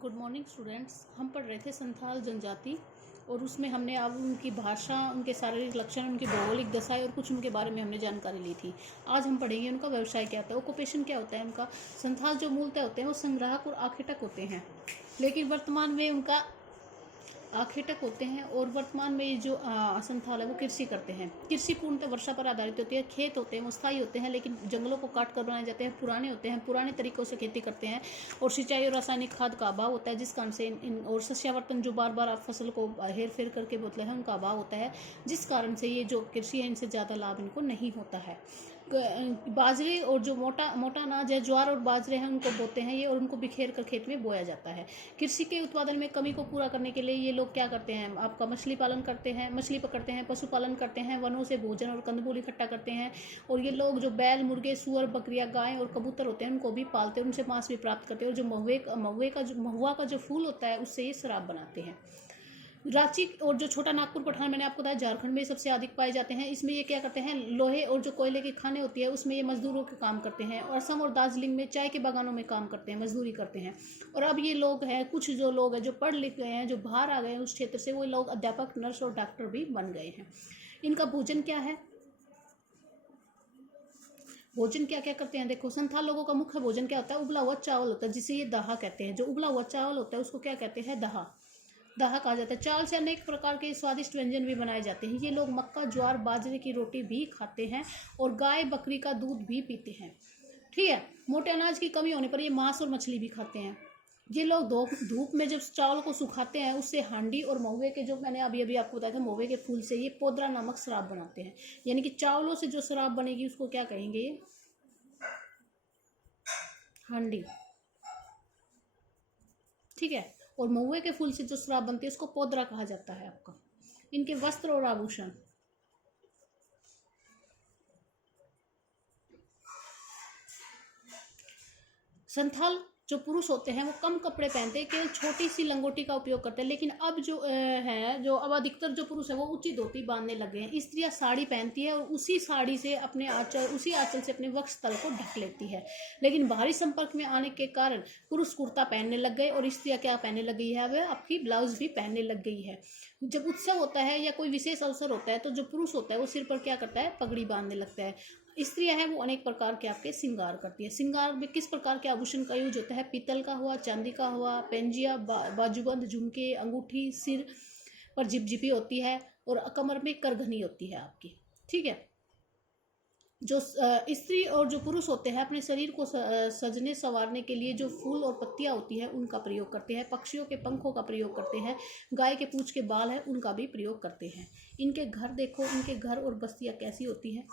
Good morning students. हम पढ़ रहे थे संथाल जनजाति और उसमें हमने अब उनकी भाषा, उनके शारीरिक लक्षण, उनकी भौगोलिक दशाएं और कुछ उनके बारे में हमने जानकारी ली थी। आज हम पढ़ेंगे उनका व्यवसाय क्या होता है, ऑक्यूपेशन क्या होता है उनका। संथाल जो मूलतः होते हैं वो संग्राहक और आखेटक होते हैं, लेकिन वर्तमान में उनका आखेटक होते हैं और वर्तमान में ये जो संथाल है वो कृषि करते हैं। कृषि पूर्णतः वर्षा पर आधारित होती है। खेत होते हैं वो स्थायी होते हैं, लेकिन जंगलों को काट कर बनाए जाते हैं। पुराने होते हैं, पुराने तरीकों से खेती करते हैं और सिंचाई और रासायनिक खाद का अभाव होता है, जिस कारण से इन और सस्यावर्तन जो बार बार आप फसल को हेर फेर करके बोतले हैं उनका अभाव होता है, जिस कारण से ये जो कृषि है इनसे ज़्यादा लाभ इनको नहीं होता है। बाजरे और जो मोटा अनाज है, ज्वार और बाजरे हैं, उनको बोते हैं ये और उनको बिखेर कर खेत में बोया जाता है। कृषि के उत्पादन में कमी को पूरा करने के लिए ये लोग क्या करते हैं, आपका मछली पालन करते हैं, मछली पकड़ते हैं, पशुपालन करते हैं, वनों से भोजन और कंदमूल इकट्ठा करते हैं। और ये लोग जो बैल, मुर्गे, सुअर, बकरियां, गाय और कबूतर होते हैं उनको भी पालते हैं, उनसे मांस भी प्राप्त करते हैं। और जो महुआ का जो फूल होता है उससे ये शराब बनाते हैं। रांची और जो छोटा नागपुर पठान मैंने आपको बताया झारखंड में सबसे अधिक पाए जाते हैं। इसमें ये क्या करते हैं, लोहे और जो कोयले की खानें होती है उसमें ये मजदूरों के काम करते हैं। और असम और दार्जिलिंग में चाय के बागानों में काम करते हैं, मजदूरी करते हैं। और अब ये लोग हैं, कुछ जो लोग हैं जो पढ़ लिख गए हैं, जो बाहर आ गए हैं उस क्षेत्र से, वो लोग अध्यापक, नर्स और डॉक्टर भी बन गए हैं। इनका भोजन क्या है, भोजन क्या क्या करते हैं देखो। संथाल लोगों का मुख्य भोजन क्या होता है, उबला हुआ चावल होता है जिसे ये दहा कहते हैं। जो उबला हुआ चावल होता है उसको क्या कहते हैं, दहा कहा जाता है। चावल से अनेक प्रकार के स्वादिष्ट व्यंजन भी बनाए जाते हैं। ये लोग मक्का, ज्वार, बाजरे की रोटी भी खाते हैं और गाय बकरी का दूध भी पीते हैं। ठीक है। मोटे अनाज की कमी होने पर ये मांस और मछली भी खाते हैं। ये लोग धूप में जब चावल को सुखाते हैं उससे हांडी और महुए के, जो मैंने अभी अभी आपको बताया था, महुए के फूल से ये पोदरा नामक शराब बनाते हैं। यानी कि चावलों से जो शराब बनेगी उसको क्या कहेंगे, ये हांडी। ठीक है। और महुए के फूल से जो शराब बनती है उसको पोदरा कहा जाता है आपका। इनके वस्त्र और आभूषण, संथाल जो पुरुष होते हैं वो कम कपड़े पहनते हैं, केवल छोटी सी लंगोटी का उपयोग करते हैं। लेकिन अब जो अब अधिकतर जो पुरुष है वो ऊंची धोती बांधने लगे हैं। स्त्रियां साड़ी पहनती है और उसी साड़ी से अपने आंचल से अपने वक्ष स्थल को ढक लेती है। लेकिन बाहरी संपर्क में आने के कारण पुरुष कुर्ता पहनने लग गए और स्त्रियां क्या पहनने लग गई है, वह आपकी ब्लाउज भी पहनने लग गई है। जब उत्सव होता है या कोई विशेष अवसर होता है तो जो पुरुष होता है वो सिर पर क्या करता है, पगड़ी बांधने लगता है। स्त्रियां हैं वो अनेक प्रकार के आपके श्रृंगार करती है। श्रृंगार में किस प्रकार के आभूषण का यूज होता है, पीतल का हुआ, चांदी का हुआ, पेंजिया, बाजूबंद, झुमके, अंगूठी, सिर पर झिपझिपी होती है और कमर में करघनी होती है आपकी। ठीक है। जो स्त्री और जो पुरुष होते हैं अपने शरीर को सजने संवारने के लिए जो फूल और पत्तियां होती है उनका प्रयोग करते हैं। पक्षियों के पंखों का प्रयोग करते हैं। गाय के पूंछ के बाल है उनका भी प्रयोग करते हैं। इनके घर देखो, इनके घर और बस्तियां कैसी होती हैं।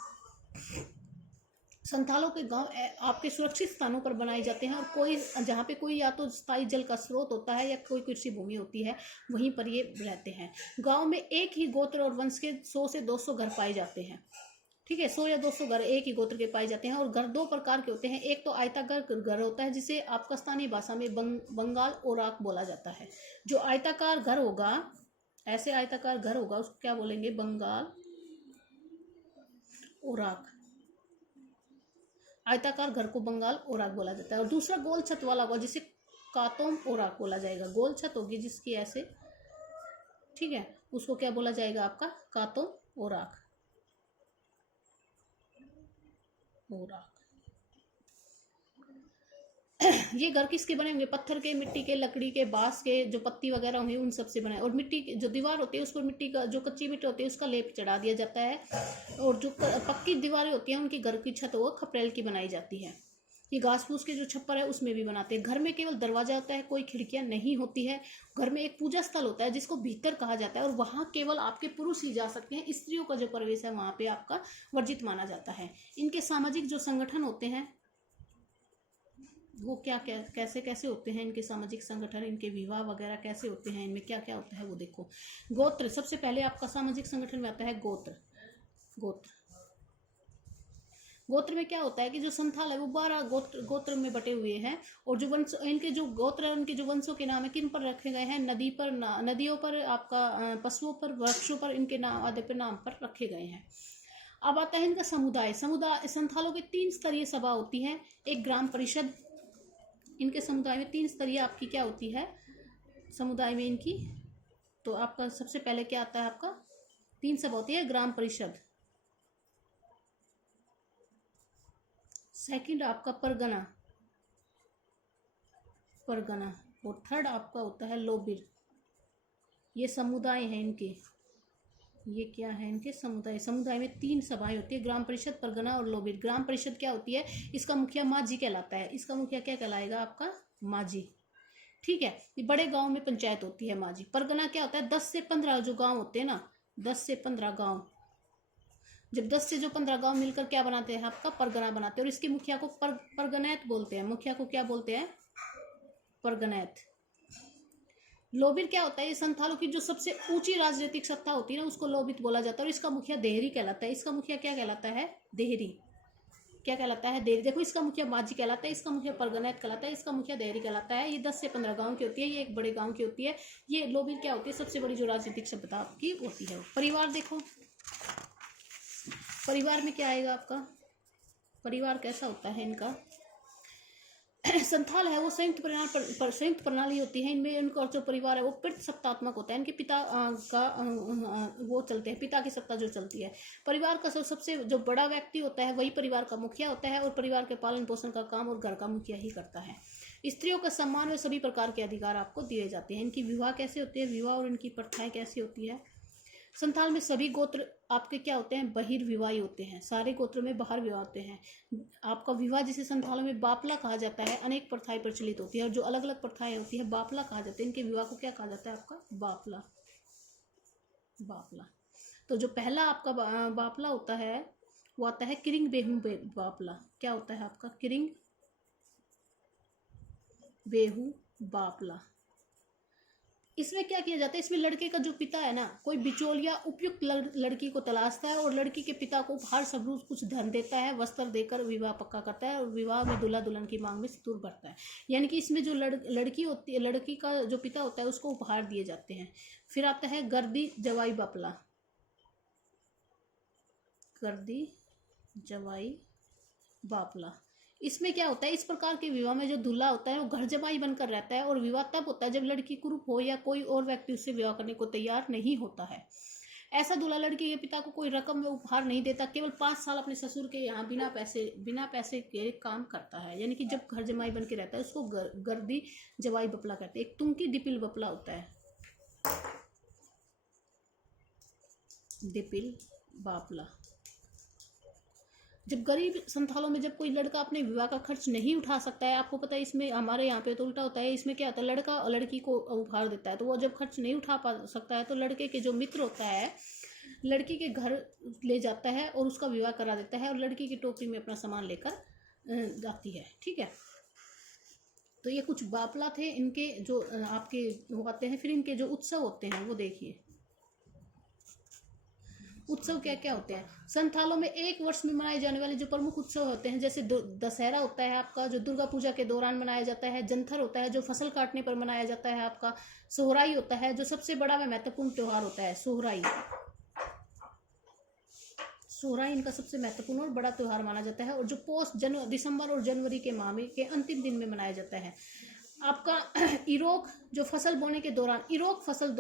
संथालों के गांव आपके सुरक्षित स्थानों पर बनाए जाते हैं और कोई जहाँ पे कोई या तो स्थायी जल का स्रोत होता है या कोई कृषि भूमि होती है वहीं पर ये रहते हैं। गांव में एक ही गोत्र और वंश के 100 से 200 घर पाए जाते हैं। ठीक है, 100 या 200 घर एक ही गोत्र के पाए जाते हैं। और घर दो प्रकार के होते हैं। एक तो आयताकार घर होता है जिसे आपका स्थानीय भाषा में बंगाल ओराक बोला जाता है। जो आयताकार घर होगा, ऐसे आयताकार घर होगा उसको क्या बोलेंगे, बंगाल ओराक। आयताकार घर को बंगाल ओराक बोला जाता है। और दूसरा गोल छत वाला होगा जिसे कातोम ओराक बोला जाएगा। गोल छत होगी जिसकी ऐसे, ठीक है, उसको क्या बोला जाएगा आपका, कातोम ओराक। ये घर किसके बने होंगे, पत्थर के, मिट्टी के, लकड़ी के, बांस के, जो पत्ती वगैरह होंगी उन सब से बने। और मिट्टी की जो दीवार होती है उस पर मिट्टी का, जो कच्ची मिट्टी होती है उसका लेप चढ़ा दिया जाता है। और जो पक्की दीवारें होती हैं उनकी घर की छत वो खपरेल की बनाई जाती है। ये घास फूस के जो छप्पर है उसमें भी बनाते हैं। घर में केवल दरवाजा होता है, कोई खिड़कियां नहीं होती है। घर में एक पूजा स्थल होता है जिसको भीतर कहा जाता है और वहां केवल आपके पुरुष ही जा सकते हैं। स्त्रियों का जो प्रवेश है वहां पे आपका वर्जित माना जाता है। इनके सामाजिक जो संगठन होते हैं वो क्या क्या कैसे कैसे होते हैं, इनके सामाजिक संगठन, इनके विवाह वगैरह कैसे होते हैं, इनमें क्या क्या होता है वो देखो। गोत्र, सबसे पहले आपका सामाजिक संगठन में आता है गोत्र। गोत्र में क्या होता है कि जो संथाल है वो 12 गोत्र में बटे हुए हैं। और जो वंश, इनके जो गोत्र है उनके जो वंशों के नाम है किन पर रखे गए हैं, नदियों पर, आपका पशुओं पर, वृक्षों पर, इनके नाम आदि पर नाम पर रखे गए हैं। अब आता है इनका समुदाय। संथालों की 3 स्तरीय सभा होती है। एक ग्राम परिषद, इनके समुदाय में 3 स्तरीय आपकी क्या होती है समुदाय में इनकी। तो आपका सबसे पहले क्या आता है, आपका 3 सभा होती है, ग्राम परिषद, सेकंड आपका परगना, और थर्ड आपका होता है लोबिर। ये समुदाय हैं इनके, ये क्या है इनके समुदाय में 3 सभाएं होती है, ग्राम परिषद, परगना और लोबिर। ग्राम परिषद क्या होती है, इसका मुखिया माजी कहलाता है, इसका मुखिया क्या कहलाएगा आपका माजी, ठीक है। ये बड़े गांव में पंचायत होती है माजी। परगना क्या होता है, 10 से 15 जो गांव होते हैं ना, 10 से 15 गांव, जब 10 से जो 15 गांव मिलकर क्या बनाते हैं, आपका परगना बनाते हैं, और इसके मुखिया को परगनैत बोलते हैं। मुखिया को क्या बोलते हैं, परगनैत। लोबिर क्या होता है, ये संथालों की जो सबसे ऊंची राजनीतिक सत्ता होती है ना, उसको लोबित बोला जाता है, और इसका मुखिया देहरी कहलाता है। इसका मुखिया क्या कहलाता है, देहरी, क्या कहलाता है, देहरी। देखो, इसका मुखिया माजी कहलाता है, इसका मुखिया परगनैत कहलाता है, इसका मुखिया देहरी कहलाता है। ये 10 से 15 गांव की होती है, ये एक बड़े गांव की होती है। ये लोबिर क्या होती है, सबसे बड़ी जो राजनीतिक सत्ता आपकी होती है। परिवार देखो, परिवार में क्या आएगा आपका, परिवार कैसा होता है इनका। संथाल है वो संयुक्त प्रणाली होती है, इनमें इनका जो परिवार है वो सत्तात्मक होता है। इनके पिता वो चलते हैं, पिता की सत्ता जो चलती है। परिवार का सबसे जो बड़ा व्यक्ति होता है वही परिवार का मुखिया होता है, और परिवार के पालन पोषण का काम और घर का मुखिया ही करता है। स्त्रियों का सम्मान और सभी प्रकार के अधिकार आपको दिए जाते हैं। इनकी विवाह कैसे होती है, विवाह और इनकी प्रथाएं कैसी होती है। संथाल में सभी गोत्र आपके क्या होते हैं, बहिर्विवाही होते हैं। सारे गोत्रों में बाहर विवाह होते हैं। आपका विवाह जिसे संथालों में बापला कहा जाता है, अनेक प्रथाएं प्रचलित होती है, और जो अलग अलग प्रथाएं होती है बापला कहा जाता है। इनके विवाह को क्या कहा जाता है, आपका बापला, बापला। तो जो पहला आपका बापला होता है वो आता है किरिंग बेहू बापला। क्या होता है आपका, किरिंग बेहू बापला। इसमें क्या किया जाता है, इसमें लड़के का जो पिता है ना, कोई बिचौलिया उपयुक्त लड़की को तलाशता है, और लड़की के पिता को उपहार स्वरूप कुछ धन देता है, वस्त्र देकर विवाह पक्का करता है, और विवाह में दूल्हा दुल्हन की मांग में सिंदूर भरता है। यानी कि इसमें जो लड़की होती है, लड़की का जो पिता होता है उसको उपहार दिए जाते हैं। फिर आता है गर्दी जवाई बापला, गर्दी जवाई बापला। इसमें क्या होता है, इस प्रकार के विवाह में जो दूल्हा होता है वो घर जमाई बनकर रहता है, और विवाह तब होता है जब लड़की कुरूप हो या कोई और व्यक्ति उससे विवाह करने को तैयार नहीं होता है। ऐसा दूल्हा लड़की के पिता को कोई रकम में उपहार नहीं देता, केवल 5 साल अपने ससुर के यहाँ बिना पैसे के काम करता है। यानी कि जब घर जमाई बन के रहता है उसको गर्दी जवाई बपला कहते हैं। एक तुमकी डिपिल बपला होता है, डिपिल बापला। जब गरीब संथालों में जब कोई लड़का अपने विवाह का खर्च नहीं उठा सकता है, आपको पता है इसमें हमारे यहाँ पे तो उल्टा होता है। इसमें क्या होता है, लड़का लड़की को उपहार देता है, तो वो जब खर्च नहीं उठा पा सकता है तो लड़के के जो मित्र होता है लड़की के घर ले जाता है और उसका विवाह करा देता है, और लड़की की टोकरी में अपना सामान लेकर जाती है, ठीक है। तो ये कुछ बापला थे इनके जो आपके होते हैं। फिर इनके जो उत्सव होते हैं वो देखिए, उत्सव क्या क्या होते हैं। संथालों में एक वर्ष में मनाए जाने वाले जो प्रमुख उत्सव होते हैं, जैसे दशहरा होता है आपका, जो दुर्गा पूजा के दौरान मनाया जाता है। जंथर होता है जो फसल काटने पर मनाया जाता है आपका। सोहराई होता है जो सबसे बड़ा व महत्वपूर्ण त्योहार होता है। सोहराई इनका सबसे महत्वपूर्ण और बड़ा त्योहार माना जाता है, और जो दिसंबर और जनवरी के माह में के अंतिम दिन में मनाया जाता है। आपका इरोक जो फसल बोने के दौरान, इरोक फसल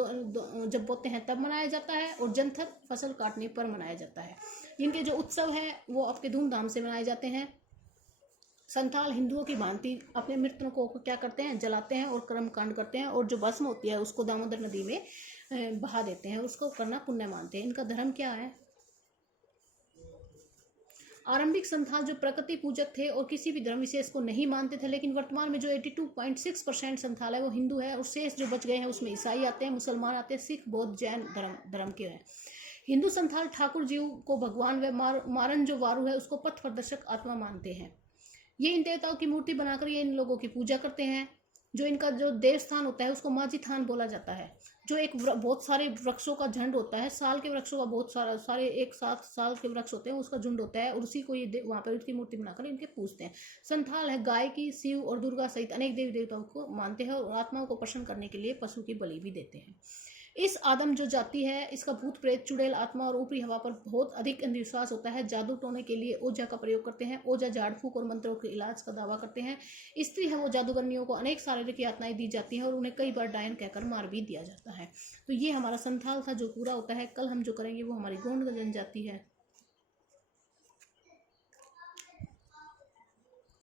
जब बोते हैं तब मनाया जाता है, और जंथर फसल काटने पर मनाया जाता है। इनके जो उत्सव है वो आपके धूमधाम से मनाए जाते हैं। संथाल हिंदुओं की भांति अपने मृतकों को क्या करते हैं, जलाते हैं और कर्म कांड करते हैं, और जो भस्म होती है उसको दामोदर नदी में बहा देते हैं। उसको करना पुण्य मानते हैं। इनका धर्म क्या है, आरंभिक संथाल जो प्रकृति पूजक थे और किसी भी धर्म विशेष को नहीं मानते थे, लेकिन वर्तमान में जो 82.6% संथाल है वो हिंदू है, और शेष जो बच गए हैं उसमें ईसाई आते हैं, मुसलमान आते हैं, सिख बौद्ध जैन धर्म के हैं। हिंदू संथाल ठाकुर जीव को भगवान व मारन जो वारु है उसको पथ प्रदर्शक आत्मा मानते हैं। ये इन देवताओं की मूर्ति बनाकर ये इन लोगों की पूजा करते हैं। जो इनका जो देवस्थान होता है उसको माझी थान बोला जाता है। जो एक बहुत सारे वृक्षों का झुंड होता है, साल के वृक्षों का बहुत सारे एक साथ साल के वृक्ष होते हैं, उसका झुंड होता है, और उसी को ये वहाँ पर उसकी मूर्ति बनाकर इनके पूजते हैं। संथाल है गाय की, शिव और दुर्गा सहित अनेक देवी देवताओं को मानते हैं, और आत्माओं को प्रसन्न करने के लिए पशु की बलि भी देते हैं। इस आदम जो जाति है, इसका भूत प्रेत, चुड़ैल आत्मा और ऊपरी हवा पर बहुत अधिक अंधविश्वास होता है। जादू टोने के लिए ओझा का प्रयोग करते हैं। ओझा झाड़ फूक और मंत्रों के इलाज का दावा करते हैं। स्त्री है वो जादूगरनियों को अनेक शारीरिक यातनाएं दी जाती हैं और उन्हें कई बार डायन कहकर मार भी दिया जाता है। तो ये हमारा संथाल था जो पूरा होता है। कल हम जो करेंगे वो हमारी गोंड जनजाति है।